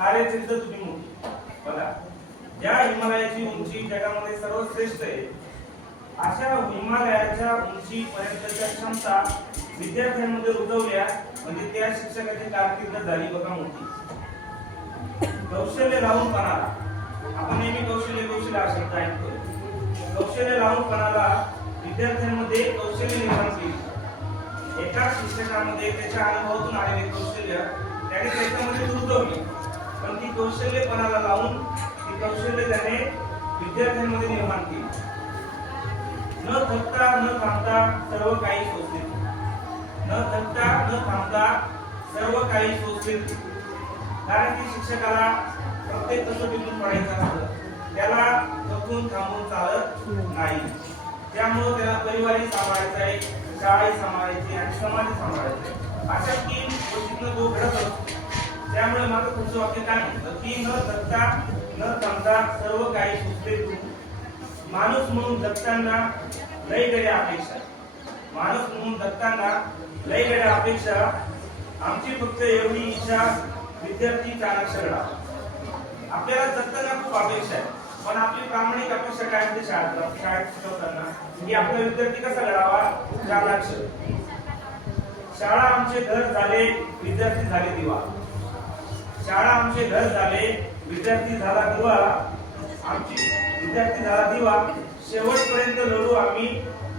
कार्यचिंत तुम्ही मोठी. बघा ज्या हिमालयाची उंची जगामध्ये सर्वश्रेष्ठ आहे अशा हिमालयाच्या उंची पर्यंतच्या क्षमता विद्यार्थ्यांमध्ये रुजवल्या म्हणजे त्या शिक्षकाची कारकीर्द झाली बघा मोठी. कौशल्य लावून पणाला. आपण नेहमी कौशल्य कौशल्य हा शब्द ऐकतो कौशल्य लावून पणाला विद्यार्थ्यांमध्ये कौशल्य निर्माण केली. एका शिक्षकामध्ये त्याच्या अनुभवातून आलेले कौशल्य त्याने त्याच्यामध्ये रुजवली. कौशल्यपणाला लावून ती कौशल्य त्याने विद्यार्थ्यांमध्ये निर्माण केली. न थकता न थांबता सर्व काही सोचले न थकता न थांबता सर्व काही सोचले कारण की शिक्षकाला प्रत्येक कसोटीतून पडायचं असतं त्याला थकून थांबून चालत नाही. त्यामुळं त्याला परिवारही सांभाळायचा आहे शाळाही सांभाळायची आणि समाजही सांभाळायचा अशा तीन गोष्टीतनं तो घडत असतो त्यामुळे माझं पुढचं वाक्य काय म्हणतं? की न जगता न थांबता सर्व काही सुचते तू. माणूस म्हणून जगताना लय गड्या अपेक्षा. माणूस म्हणून जगताना लय गड्या अपेक्षा आमची फक्त एवढी इच्छा विद्यार्थी चालक शरणा आपल्याला जगताना खूप अपेक्षा आहे. पण आपली प्रामाणिक अपेक्षा काय असते शाळेत शाळेत शिकवताना? की आपला विद्यार्थी कसा घडावा चालक शाळा आमचे घर झाले विद्यार्थी झाले दिवा. शाळा आमचे घर झाले. विद्यार्थी झाला दिवा. आमची विद्यार्थी झाला दिवा. शेवटपर्यंत लढू आम्ही.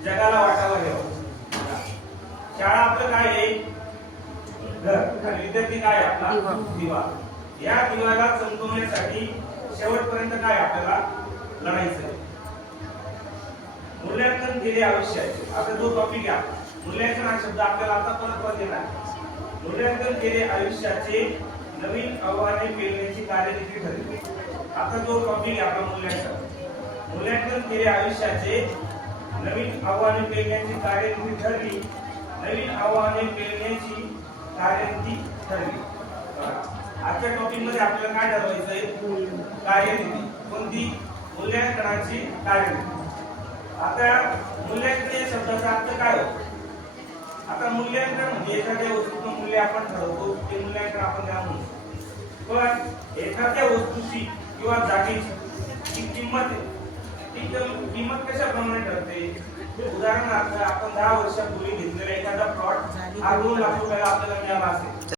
जगाला वाटावा घेऊ शाळा आपलं काय आहे? घर आणि विद्यार्थी काय आहे आपला? दिवा. या दिव्याला चमकवण्यासाठी शेवटपर्यंत काय आपल्याला लढायचं आहे. मूल्यांकन केले आवश्यक आता जो टॉपिक आहे मूल्यांकन हा शब्द आपल्याला आता परत परत येणार. मूल्यांकन केले आयुष्याचे नवीन आव्हाने पेलण्याची कार्यनीती ठरली. आता जो टॉपिक आहे आपला मूल्यांकन मूल्यांकन केले आयुष्याचे नवीन आव्हाने पेलण्याची कार्यनीती ठरली. नवीन आव्हाने पेलण्याची कार्यनीती ठरली. आजच्या टॉपिकमध्ये आपल्याला काय ठरवायचंय? कार्यनीती कोणती? मूल्यांकनाची कार्यनीती आता मूल्यांकन या शब्दाचा अर्थ काय होतो आता मूल्यांकन म्हणजे एखाद्या वस्तूचं मूल्य आपण ठरवतो ते मूल्यांकन आपण त्याला म्हणतो पण एखाद्या वस्तूची किंवा जागेची किंमत ती किम- किंमत कशाप्रमाणे ठरते? उदाहरणार्थ आपण दहा वर्षापूर्वी घेतलेला एखादा प्लॉट हा दोन लाख रुपयाला आपल्याला मिळाला असेल.